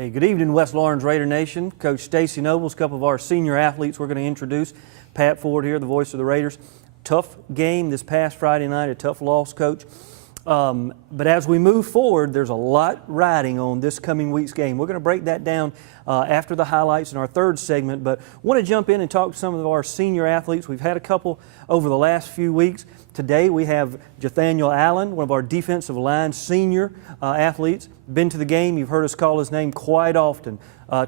Hey, good evening, West Lawrence Raider Nation. Coach Stacy Nobles, a couple of our senior athletes we're going to introduce. Pat Ford here, the voice of the Raiders. Tough game this past Friday night, a tough loss, Coach. But as we move forward, there's a lot riding on this coming week's game. We're going to break that down after the highlights in our third segment, but want to jump in and talk to some of our senior athletes. We've had a couple over the last few weeks. Today we have Jathaniel Allen, one of our defensive line senior athletes. Been to the game. You've heard us call his name quite often.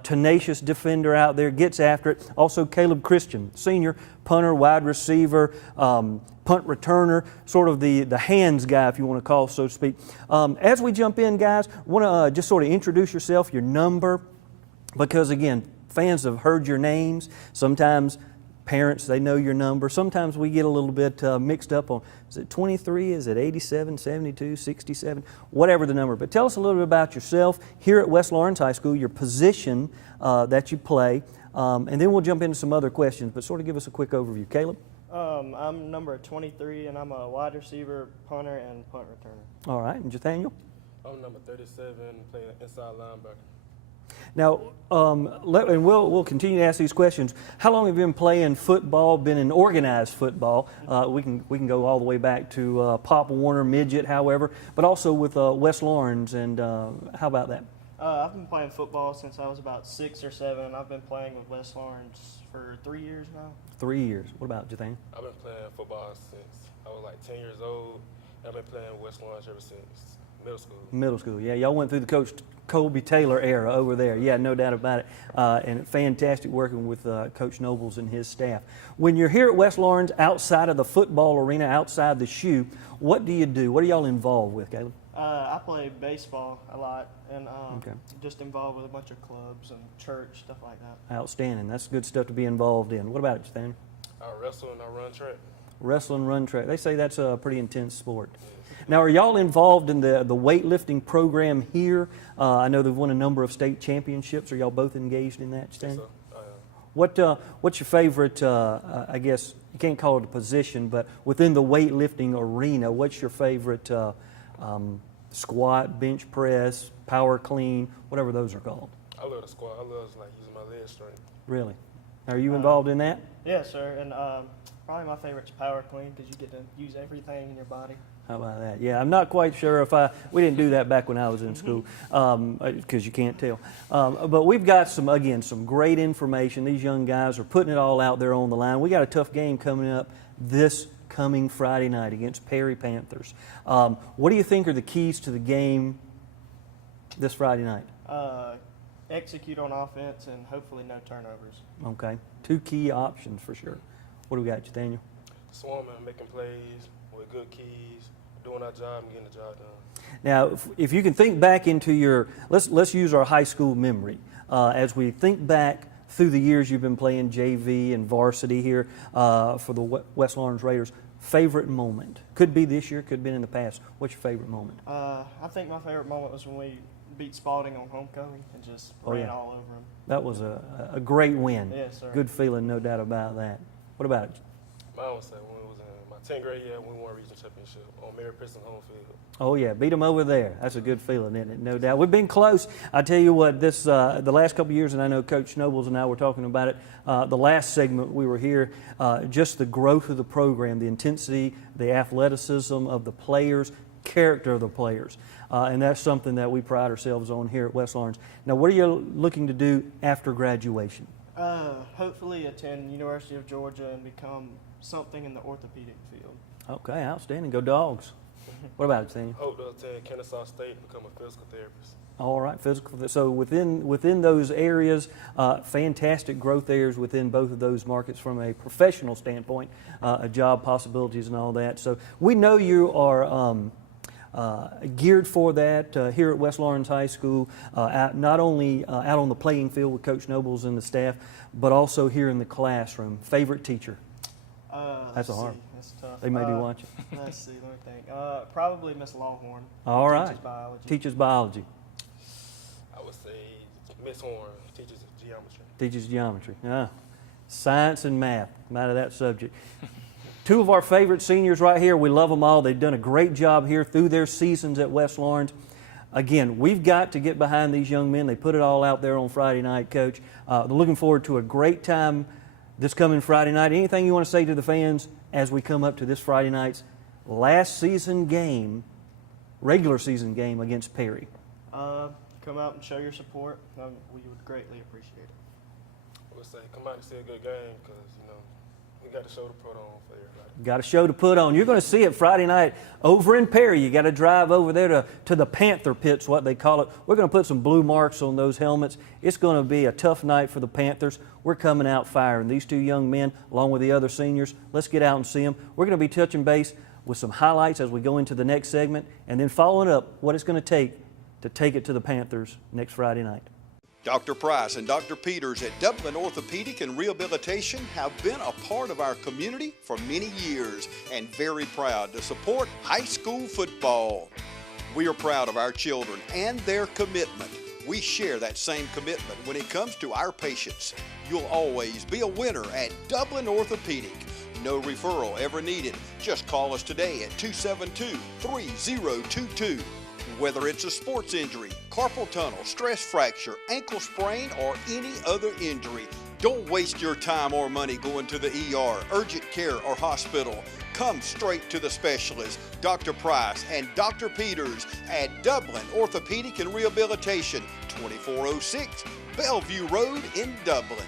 Tenacious defender out there, gets after it. Also Caleb Christian, senior punter, wide receiver, punt returner, sort of the hands guy, if you want to call, so to speak. As we jump in, guys, want to just sort of introduce yourself, your number, because again, fans have heard your names. Sometimes parents, they know your number. Sometimes we get a little bit mixed up on, is it 23, is it 87, 72, 67, whatever the number. But tell us a little bit about yourself here at West Lawrence High School, your position that you play, and then we'll jump into some other questions, but sort of give us a quick overview. Caleb? I'm number 23, and I'm a wide receiver, punter, and punt returner. All right, and Jathaniel? I'm number 37, playing inside linebacker. Now, and we'll continue to ask these questions. How long have you been playing football, been in organized football? We can go all the way back to Pop Warner, midget, however, but also with West Lawrence, and how about that? I've been playing football since I was about 6 or 7. I've been playing with West Lawrence for 3 years now. 3 years. What about you, Jathaniel? I've been playing football since I was like 10 years old. I've been playing West Lawrence ever since middle school. Middle school, yeah. Y'all went through the Coach Colby Taylor era over there. Yeah, no doubt about it. And fantastic working with Coach Nobles and his staff. When you're here at West Lawrence, outside of the football arena, outside the shoe, what do you do? What are y'all involved with, Caleb? I play baseball a lot, and okay. Just involved with a bunch of clubs and church, stuff like that. Outstanding. That's good stuff to be involved in. What about it, Stan? I wrestle and I run track. Wrestle and run track. They say that's a pretty intense sport. Now, are y'all involved in the weightlifting program here? I know they've won a number of state championships. Are y'all both engaged in that, Stan? Yes, sir. What's your favorite, I guess, you can't call it a position, but within the weightlifting arena, what's your favorite squat, bench press, power clean, whatever those are called? I love the squat. I love like using my leg strength. Really? Are you involved in that? Yes, sir. And probably my favorite is power clean because you get to use everything in your body. How about that? Yeah, I'm not quite sure if we didn't do that back when I was in school because you can't tell. But we've got some great information. These young guys are putting it all out there on the line. We got a tough game coming up this coming Friday night against Perry Panthers. What do you think are the keys to the game this Friday night? Execute on offense and hopefully no turnovers. Okay, 2 key options for sure. What do we got, Nathaniel? Swarming, making plays with good keys, doing our job and getting the job done. Now, if you can think back into your, let's use our high school memory. As we think back through the years you've been playing JV and varsity here for the West Lawrence Raiders, favorite moment? Could be this year, could be in the past. What's your favorite moment? I think my favorite moment was when we beat Spalding on homecoming and just ran all over them. That was a great win. Yes, sir. Good feeling, no doubt about that. What about it? Mine was when it was in my 10th grade year when we won a regional championship on Mary Princeton home field. Oh yeah, beat them over there. That's a good feeling, isn't it? No doubt. We've been close. I tell you what, this the last couple of years, and I know Coach Nobles and I were talking about it. The last segment we were here, just the growth of the program, the intensity, the athleticism of the players, character of the players, and that's something that we pride ourselves on here at West Lawrence. Now, what are you looking to do after graduation? Hopefully attend University of Georgia and become something in the orthopedic field. Okay, outstanding. Go Dogs. What about it, Nathaniel? Hope to attend Kennesaw State and become a physical therapist. All right, physical. So within those areas, fantastic growth areas within both of those markets from a professional standpoint, job possibilities and all that. So we know you are geared for that here at West Lawrence High School, not only out on the playing field with Coach Nobles and the staff, but also here in the classroom. Favorite teacher? That's a hard one. That's tough. They may be watching. Let's see, let me think. Probably Miss Longhorn. All right. Teaches biology. Teaches biology. I would say Miss Horn teaches geometry. Teaches geometry. Science and math. I'm out of that subject. 2 of our favorite seniors right here. We love them all. They've done a great job here through their seasons at West Lawrence. Again, we've got to get behind these young men. They put it all out there on Friday night, Coach. They're looking forward to a great time this coming Friday night. Anything you want to say to the fans as we come up to this Friday night's last season game, regular season game against Perry? Come out and show your support. We would greatly appreciate it. I would say come out and see a good game because, you know, we got to show the put on for everybody. Got a show to put on. You're going to see it Friday night over in Perry. You got to drive over there to the Panther Pits, what they call it. We're going to put some blue marks on those helmets. It's going to be a tough night for the Panthers. We're coming out firing. These two young men, along with the other seniors, let's get out and see them. We're going to be touching base with some highlights as we go into the next segment, and then following up what it's going to take it to the Panthers next Friday night. Dr. Price and Dr. Peters at Dublin Orthopedic and Rehabilitation have been a part of our community for many years and very proud to support high school football. We are proud of our children and their commitment. We share that same commitment when it comes to our patients. You'll always be a winner at Dublin Orthopedic. No referral ever needed. Just call us today at 272-3022. Whether it's a sports injury, carpal tunnel, stress fracture, ankle sprain, or any other injury, don't waste your time or money going to the ER, urgent care, or hospital. Come straight to the specialist, Dr. Price and Dr. Peters at Dublin Orthopedic and Rehabilitation, 2406 Bellevue Road in Dublin.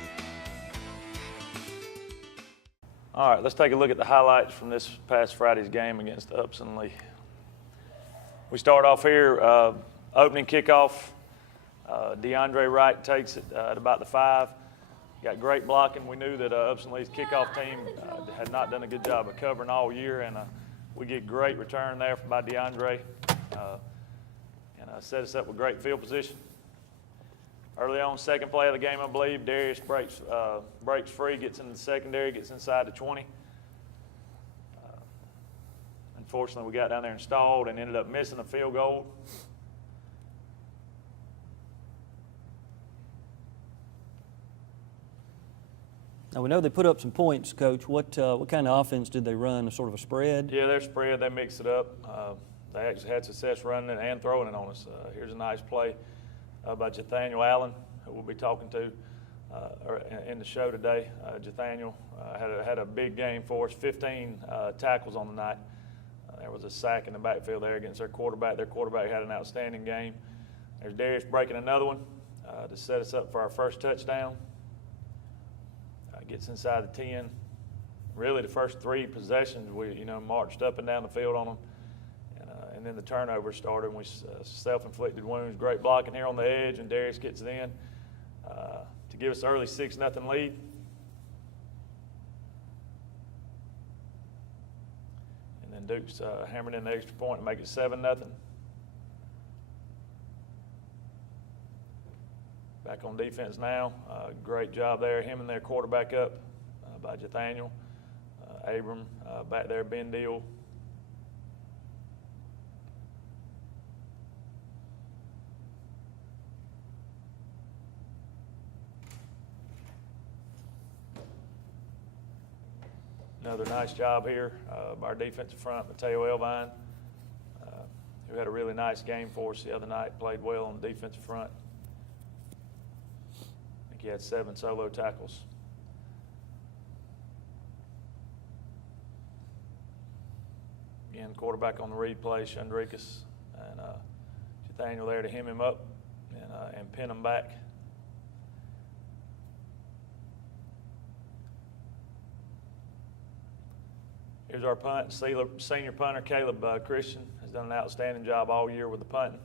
All right, let's take a look at the highlights from this past Friday's game against Upson Lee. We start off here, opening kickoff. DeAndre Wright takes it at about the 5. Got great blocking. We knew that Upson Lee's kickoff team had not done a good job of covering all year, and we get great return there by DeAndre, and set us up with great field position. Early on, second play of the game, I believe, Darius breaks free, gets into the secondary, gets inside the 20. Unfortunately, we got down there and stalled and ended up missing a field goal. Now, we know they put up some points, Coach. What kind of offense did they run? A sort of a spread? Yeah, their spread, they mixed it up. They actually had success running it and throwing it on us. Here's a nice play by Nathaniel Allen, who we'll be talking to in the show today. Nathaniel had a big game for us, 15 tackles on the night. There was a sack in the backfield there against their quarterback. Their quarterback had an outstanding game. There's Darius breaking another one to set us up for our first touchdown. Gets inside the 10. Really, the first 3 possessions, we marched up and down the field on them, and then the turnover started. And we self-inflicted wounds. Great blocking here on the edge, and Darius gets it in to give us an early 6-0 lead. And Duke's hammered in the extra point to make it 7-0. Back on defense now. Great job there. Him and their quarterback up by Nathaniel. Abram back there, Ben Deal. Another nice job here by our defensive front, Mateo Elvine, who had a really nice game for us the other night, played well on the defensive front. I think he had 7 solo tackles. Again, quarterback on the replay, Shundrikas, and Nathaniel there to hem him up and pin him back. Here's our punt. Senior punter Caleb Christian has done an outstanding job all year with the punting.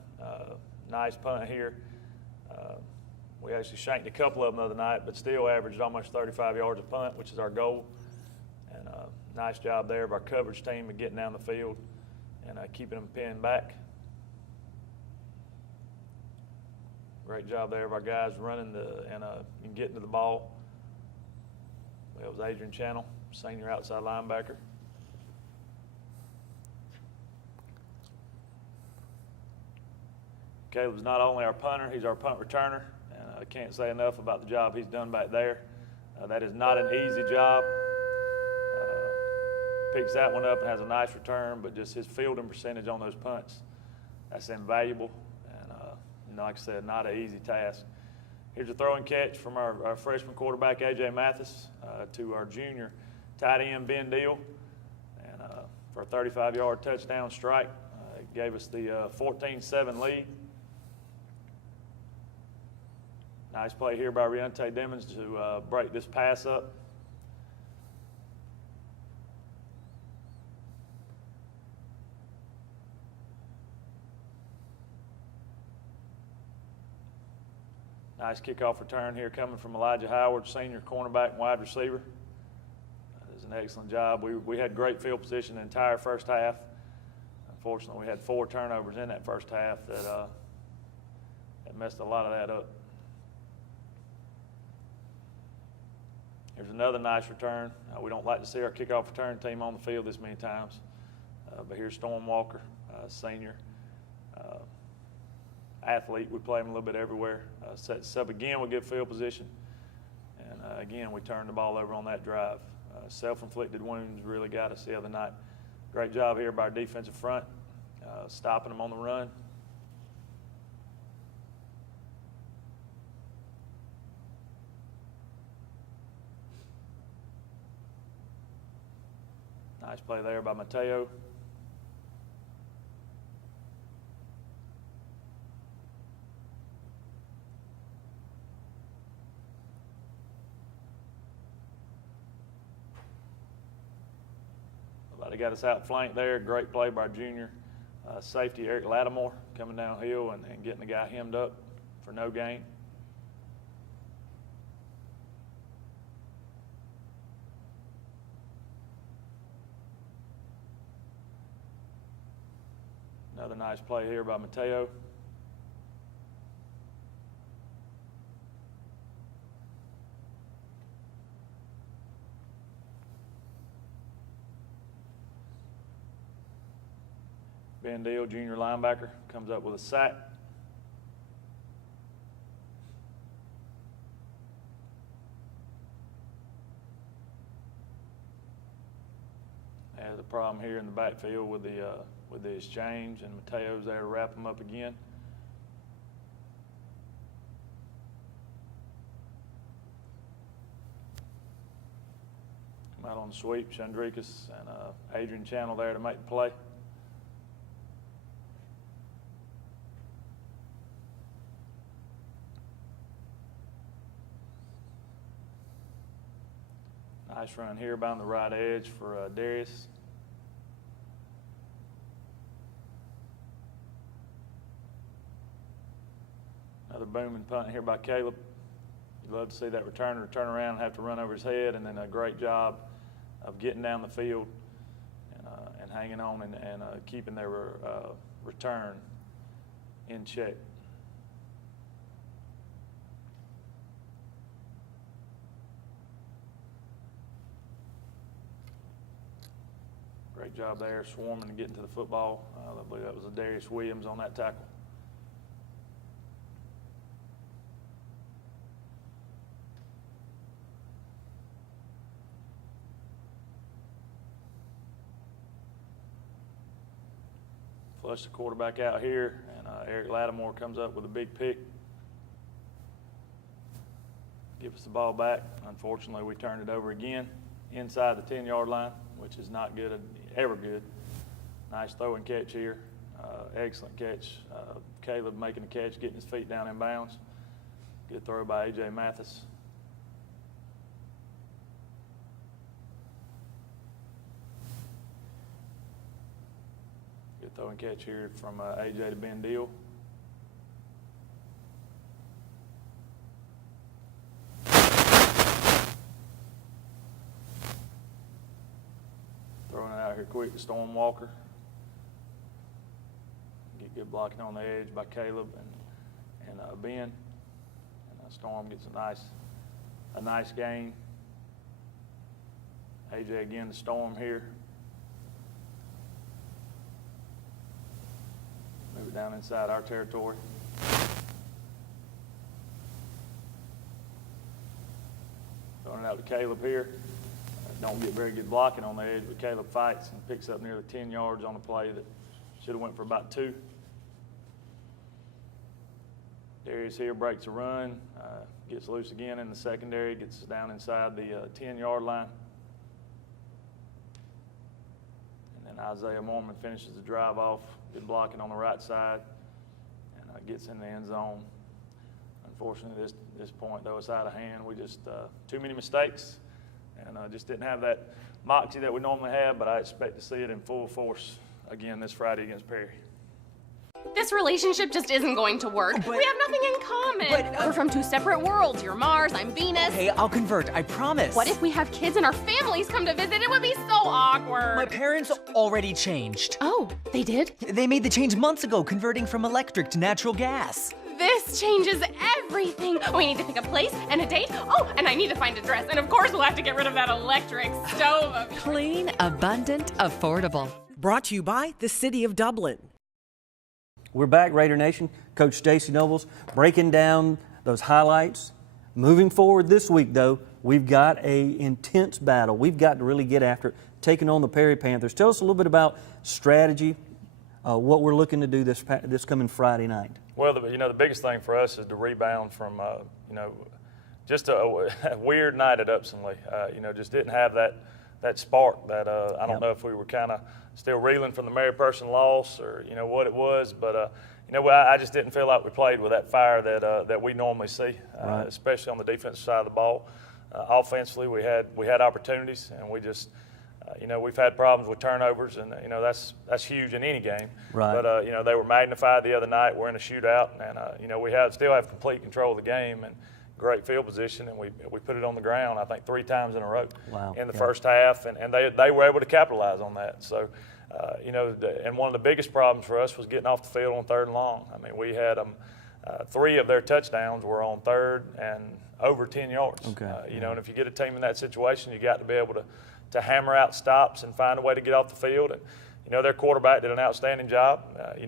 Nice punt here. We actually shanked a couple of them the other night, but still averaged almost 35 yards a punt, which is our goal. And nice job there of our coverage team of getting down the field and keeping them pinned back. Great job there of our guys running and getting to the ball. That was Adrian Channel, senior outside linebacker. Caleb's not only our punter, he's our punt returner. And I can't say enough about the job he's done back there. That is not an easy job. Picks that one up and has a nice return, but just his fielding percentage on those punts, that's invaluable. like I said, not an easy task. Here's a throw and catch from our freshman quarterback, A.J. Mathis, to our junior tight end, Ben Deal. And for a 35-yard touchdown strike, it gave us the 14-7 lead. Nice play here by Riante Demons to break this pass up. Nice kickoff return here coming from Elijah Howard, senior cornerback and wide receiver. That is an excellent job. We had great field position the entire first half. Unfortunately, we had 4 turnovers in that first half that messed a lot of that up. Here's another nice return. We don't like to see our kickoff return team on the field this many times. But here's Storm Walker, senior athlete. We play him a little bit everywhere. Sets up again with good field position. And again, we turned the ball over on that drive. Self-inflicted wounds really got us the other night. Great job here by our defensive front, stopping them on the run. Nice play there by Mateo. They got us outflanked there. Great play by our junior safety, Eric Lattimore, coming downhill and getting the guy hemmed up for no gain. Another nice play here by Mateo. Ben Deal, junior linebacker, comes up with a sack. Has a problem here in the backfield with the exchange, and Mateo's there to wrap him up again. Come out on the sweep, Chandrikas and Adrian Channel there to make the play. Nice run here by on the right edge for Darius. Another booming punt here by Caleb. You love to see that returner turn around and have to run over his head, and then a great job of getting down the field and hanging on and keeping their return in check. Great job there, swarming and getting to the football. I believe that was a Darius Williams on that tackle. Flush the quarterback out here, and Eric Lattimore comes up with a big pick. Give us the ball back. Unfortunately, we turned it over again inside the 10-yard line, which is not good, ever good. Nice throw and catch here. Excellent catch. Caleb making the catch, getting his feet down in bounds. Good throw by A.J. Mathis. Good throw and catch here from A.J. to Ben Deal. Throwing it out here quick to Storm Walker. Get good blocking on the edge by Caleb and Ben. And Storm gets a nice gain. AJ again to Storm here. Move it down inside our territory. Throwing it out to Caleb here. Don't get very good blocking on the edge, but Caleb fights and picks up nearly 10 yards on a play that should have went for about 2. Darius here breaks a run, gets loose again in the secondary, gets us down inside the 10-yard line. And then Isaiah Mormon finishes the drive off, good blocking on the right side, and gets in the end zone. Unfortunately, this point, though, it's out of hand. We just too many mistakes, and just didn't have that moxie that we normally have, but I expect to see it in full force again this Friday against Perry. This relationship just isn't going to work. We have nothing in common. We're from two separate worlds. You're Mars, I'm Venus. Hey, I'll convert, I promise. What if we have kids and our families come to visit? It would be so awkward. My parents already changed. Oh, they did? They made the change months ago, converting from electric to natural gas. This changes everything. We need to pick a place and a date. Oh, and I need to find a dress. And of course, we'll have to get rid of that electric stove of yours. Clean, abundant, affordable. Brought to you by the City of Dublin. We're back, Raider Nation. Coach Stacy Nobles breaking down those highlights. Moving forward this week, though, we've got a intense battle. We've got to really get after it, taking on the Perry Panthers. Tell us a little bit about strategy, what we're looking to do this coming Friday night. Well, the biggest thing for us is to rebound from, just a weird night at Upsonley. Just didn't have that spark that I don't know if we were kind of still reeling from the Mary Person loss or, what it was. But, I just didn't feel like we played with that fire that we normally see, Right. especially on the defensive side of the ball. Offensively, we had opportunities, and we just we've had problems with turnovers, and that's huge in any game. Right. But they were magnified the other night. We're in a shootout, and we still have complete control of the game and great field position, and we put it on the ground I think 3 times in a row. Wow. In the Yeah. first half, and they were able to capitalize on that. So. And one of the biggest problems for us was getting off the field on 3rd and long. I mean, we had 3 of their touchdowns were on 3rd and over 10 yards. Okay. And if you get a team in that situation, you got to be able to hammer out stops and find a way to get off the field. And their quarterback did an outstanding job. He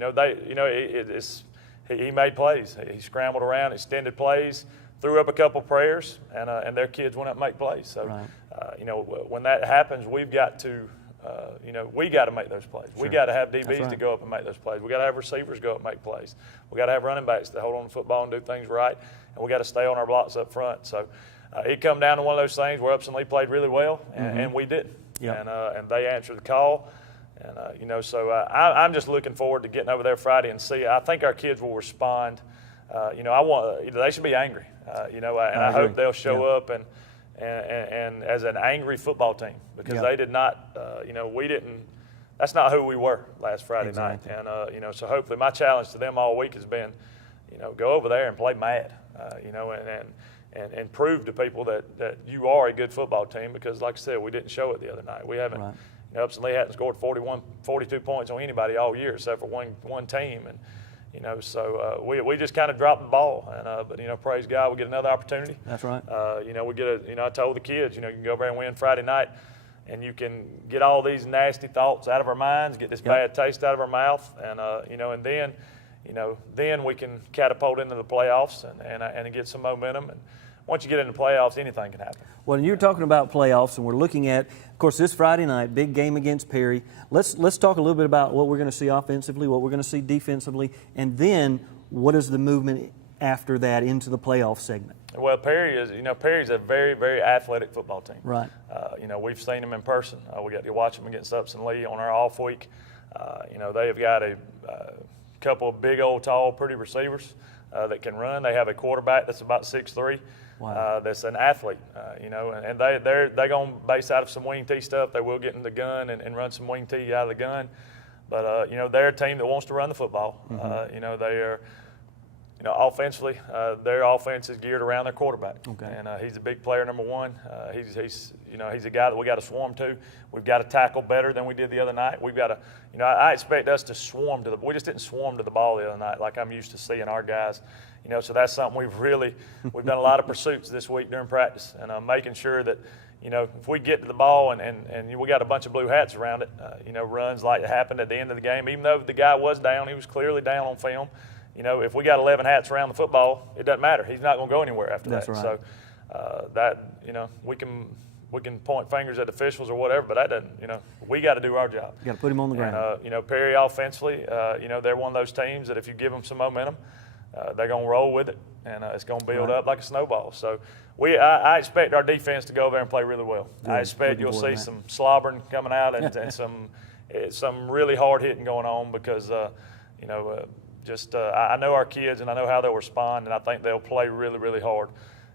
made plays. He scrambled around, extended plays, threw up a couple prayers, and their kids went up and make plays. So, Right. When that happens, we've got to. We got to make those plays. We got to have DBs right. to go up and make those plays. We got to have receivers go up and make plays. We got to have running backs to hold on to the football and do things right, and we got to stay on our blocks up front. So it come down to one of those things where Upson Lee played really well, and we didn't. Yep. And they answered the call, and I'm just looking forward to getting over there Friday and see. I think our kids will respond. They should be angry. And I hope they'll show up and as an angry football team, because they did not, we didn't, that's not who we were last Friday night. And, so hopefully my challenge to them all week has been, go over there and play mad, and prove to people that you are a good football team, because like I said, we didn't show it the other night. We haven't, Right. Upson Lee hadn't scored 42 points on anybody all year except for one team. And, so we just kind of dropped the ball, and but praise God, we get another opportunity. That's right. We get I told the kids, you can go over there and win Friday night, and you can get all these nasty thoughts out of our minds, get this bad taste out of our mouth, and and then we can catapult into the playoffs and get some momentum. And once you get into the playoffs, anything can happen. Well, and you're talking about playoffs, and we're looking at, of course, this Friday night, big game against Perry. Let's talk a little bit about what we're going to see offensively, what we're going to see defensively, and then what is the movement after that into the playoff segment. Well, Perry's a very, very athletic football team. Right. We've seen them in person. We got to watch them against Upson Lee on our off week. They've got a couple of big old tall, pretty receivers that can run. They have a quarterback that's about 6'3". Wow. That's an athlete, and they're going to base out of some wing T stuff. They will get in the gun and run some wing T out of the gun, but they're a team that wants to run the football. Mm-hmm. They are, offensively, their offense is geared around their quarterback, Okay. and he's a big player, number one. He's a guy that we got to swarm to. We've got to tackle better than we did the other night. We've got to, I expect us to swarm to we just didn't swarm to the ball the other night like I'm used to seeing our guys. So that's something we've done a lot of pursuits this week during practice, and making sure that, if we get to the ball and we got a bunch of blue hats around it, runs like it happened at the end of the game, even though the guy was down, he was clearly down on film. If we got 11 hats around the football, it doesn't matter. He's not going to go anywhere after That's that. right. So we can point fingers at officials or whatever, but that doesn't, we got to do our job. You got to put him on the ground. And, Perry offensively, they're one of those teams that if you give them some momentum, they're going to roll with it, and it's going to build up like a snowball. So I expect our defense to go over there and play really well. Good. I expect you'll see some slobbering coming out and some really hard hitting going on because I know our kids and I know how they'll respond, and I think they'll play really, really hard.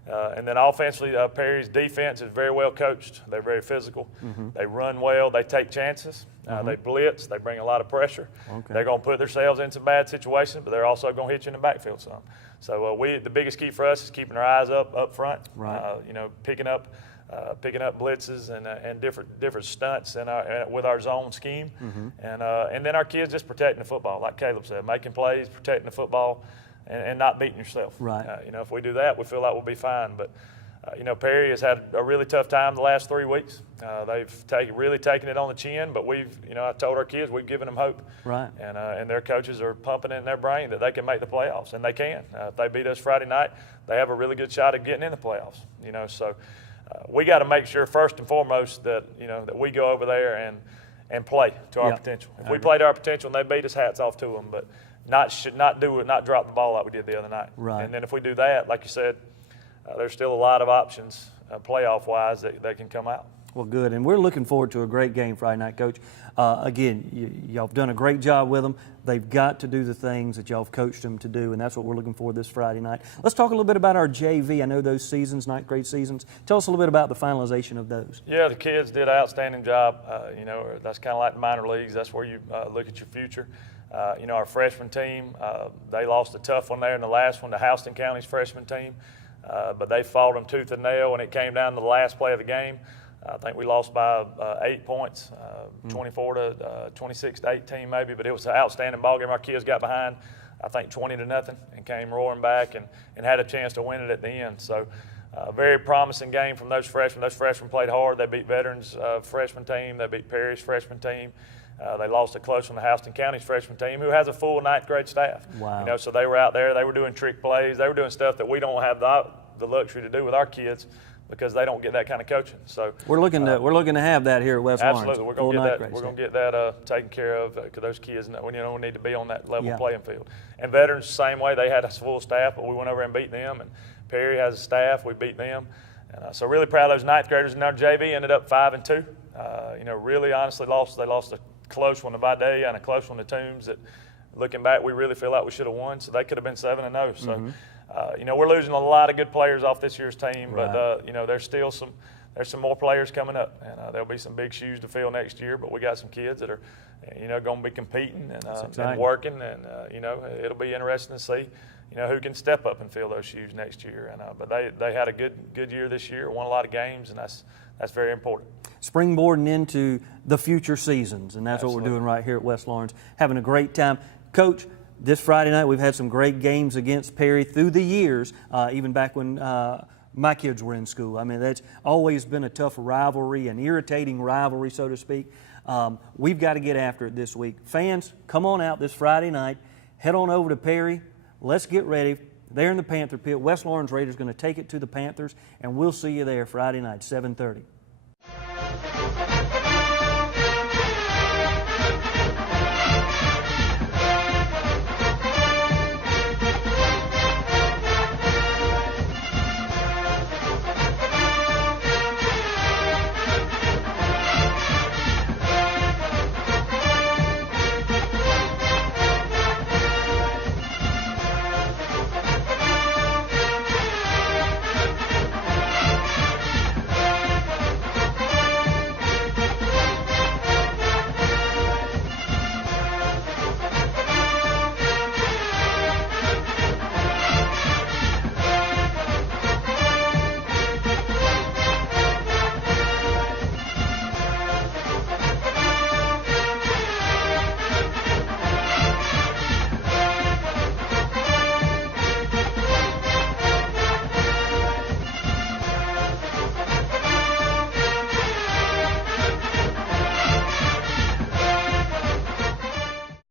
And then offensively, Perry's defense is very well coached. They're very physical. They run well. They take chances. They blitz. They bring a lot of pressure. Okay. They're going to put themselves in some bad situations, but they're also going to hit you in the backfield some. So the biggest key for us is keeping our eyes up front. Right. Picking up blitzes and different stunts with our zone scheme, and then our kids just protecting the football, like Caleb said, making plays, protecting the football, and not beating yourself. Right. If we do that, we feel like we'll be fine. But Perry has had a really tough time the last 3 weeks. They've really taken it on the chin, but I told our kids we've given them hope. Right. And their coaches are pumping it in their brain that they can make the playoffs, and they can. If they beat us Friday night, they have a really good shot at getting in the playoffs. So. We got to make sure first and foremost that that we go over there and play to our potential. If we play to our potential and they beat us, hats off to them. But not drop the ball like we did the other night. Right. And then if we do that, like you said, there's still a lot of options playoff wise that can come out. Well, good, and we're looking forward to a great game Friday night, Coach. Again, y'all have done a great job with them. They've got to do the things that y'all have coached them to do, and that's what we're looking for this Friday night. Let's talk a little bit about our JV. I know those seasons, ninth grade seasons. Tell us a little bit about the finalization of those. Yeah, the kids did an outstanding job. That's kind of like the minor leagues. That's where you look at your future. Our freshman team, they lost a tough one there in the last one to Houston County's freshman team, but they fought them tooth and nail when it came down to the last play of the game. I think we lost by 8 points, 24 to 26 to 18 maybe, but it was an outstanding ball game. Our kids got behind, I think 20-0, and came roaring back and had a chance to win it at the end. So very promising game from those freshmen. Those freshmen played hard. They beat Veterans' freshman team. They beat Perry's freshman team. They lost a close one to Houston County's freshman team, who has a full ninth grade staff. Wow. So they were out there. They were doing trick plays. They were doing stuff that we don't have the luxury to do with our kids, because they don't get that kind of coaching. So we're looking to have that here at West Lawrence. Absolutely, we're going to get that taken care of, because those kids we need to be on that level playing field. And Veterans, same way, they had a full staff, but we went over and beat them. And Perry has a staff, we beat them. And so really proud of those ninth graders. And our JV ended up 5-2. Really honestly they lost a close one to Bade and a close one to Toombs. That looking back, we really feel like we should have won. So they could have been 7-0. So. We're losing a lot of good players off this year's team, but there's still some more players coming up, and there'll be some big shoes to fill next year. But we got some kids that are, going to be competing and working, and it'll be interesting to see, who can step up and fill those shoes next year. And but they had a good year this year, won a lot of games, and that's very important. Springboarding into the future seasons, and that's Absolutely. what we're doing right here at West Lawrence. Having a great time, Coach. This Friday night, we've had some great games against Perry through the years, even back when my kids were in school. I mean, that's always been a tough rivalry, an irritating rivalry, so to speak. We've got to get after it this week. Fans, come on out this Friday night. Head on over to Perry. Let's get ready. They're in the Panther Pit. West Lawrence Raiders going to take it to the Panthers, and we'll see you there Friday night, 7:30.